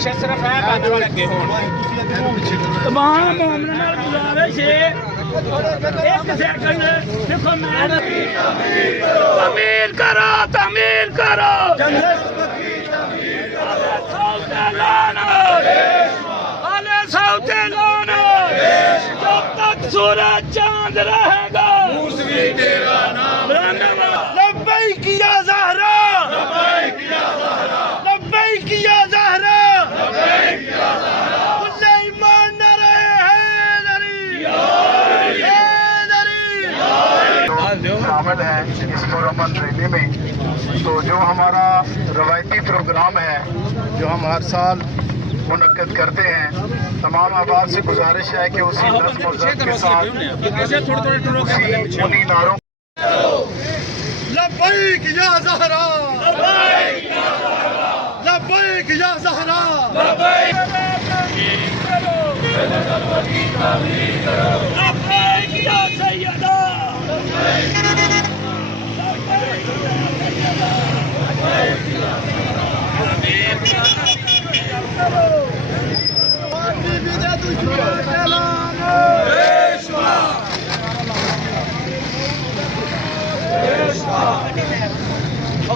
پیچھے صرف ہے بعد والے اگے ہون تمام مومنوں نال گزارش ہے ایک سیکنڈ دیکھو میں تعمیر کرو سعود اعلان جب تک سورج چاند رہے گا لبیک یا زہرا لبیک یا زہرا کل ایمان نہ رہے شامل ہیں اس پرامن ریلی میں. تو جو ہمارا روایتی پروگرام ہے جو ہم ہر سال منعقد کرتے ہیں، تمام احباب سے گزارش ہے کہ اسی نظم و ضبط کے ساتھ انہی نعروں لبیک یا زہرا لبیک یا زہرا لبیک یا سیدہ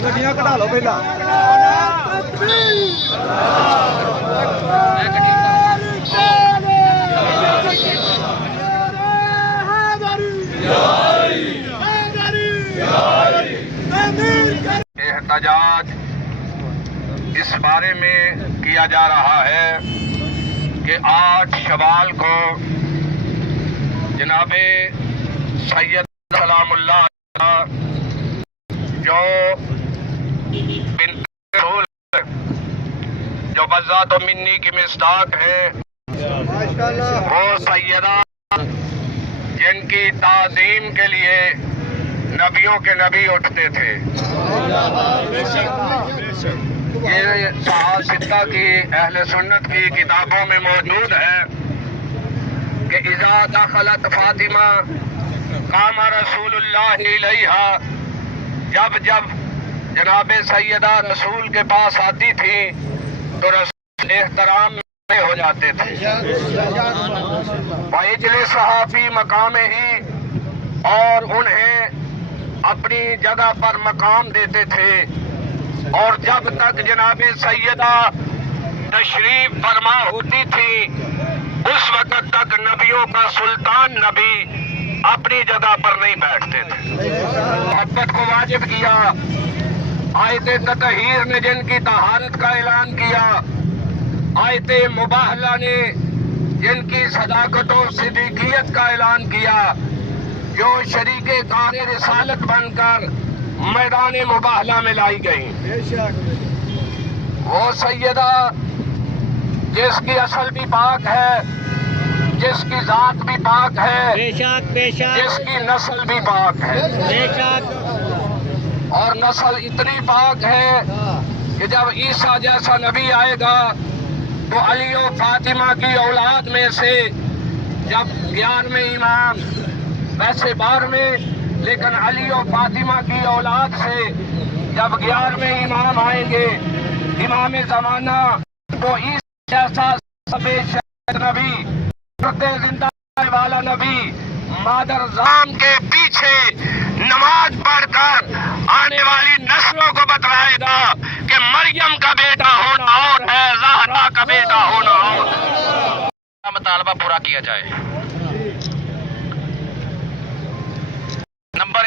گڈیاں کٹا لو پہلا احتجاج اس بارے میں کیا جا رہا ہے کہ 8 شوال کو جناب سید سلام اللہ جو بنت رسول جو بذات و منی کی مصداق ہے، وہ سیدہ جن کی تعظیم کے لیے نبیوں کے نبی اٹھتے تھے. یہ ستہ کی اہل سنت کی کتابوں میں موجود ہے کہ اذا دخلت فاطمہ قام رسول اللہ علیہا، جب جناب سیدہ رسول کے پاس آتی تھی تو رسول احترام میں ہو جاتے تھے. وَيَجْلِسُهَا فِي مَقَامِهِ، اور انہیں اپنی جگہ پر مقام دیتے تھے. اور جب تک جناب سیدہ تشریف فرما ہوتی تھی اس وقت تک نبیوں کا سلطان نبی اپنی جگہ پر نہیں بیٹھتے تھے. محبت کو واجب کیا. آیت تطہیر نے جن کی طہارت کا اعلان کیا، آیت مباہلہ نے جن کی صداقت و صدیقیت کا اعلان کیا، جو شریک کار رسالت بن کر میدان مباہلہ میں لائی گئی. وہ سیدہ جس کی اصل بھی پاک ہے، جس کی ذات بھی پاک ہے، جس کی نسل بھی پاک ہے، اور نسل اتنی پاک ہے کہ جب عیسیٰ جیسا نبی آئے گا تو علی و فاطمہ کی اولاد میں سے جب 11ویں امام، ویسے 12ویں لیکن علی و فاطمہ کی اولاد سے جب 11ویں امام آئیں گے، امام زمانہ، تو عیسیٰ جیسا سب نبی، زندہ والا نبی مادر زام کے پیچھے نماز پڑھ کر آنے والی نسلوں کو بتلائے گا کہ مریم کا بیٹا ہونا اور ہے، زہرا کا بیٹا ہونا اور ہے. مطالبہ پورا کیا جائے. نمبر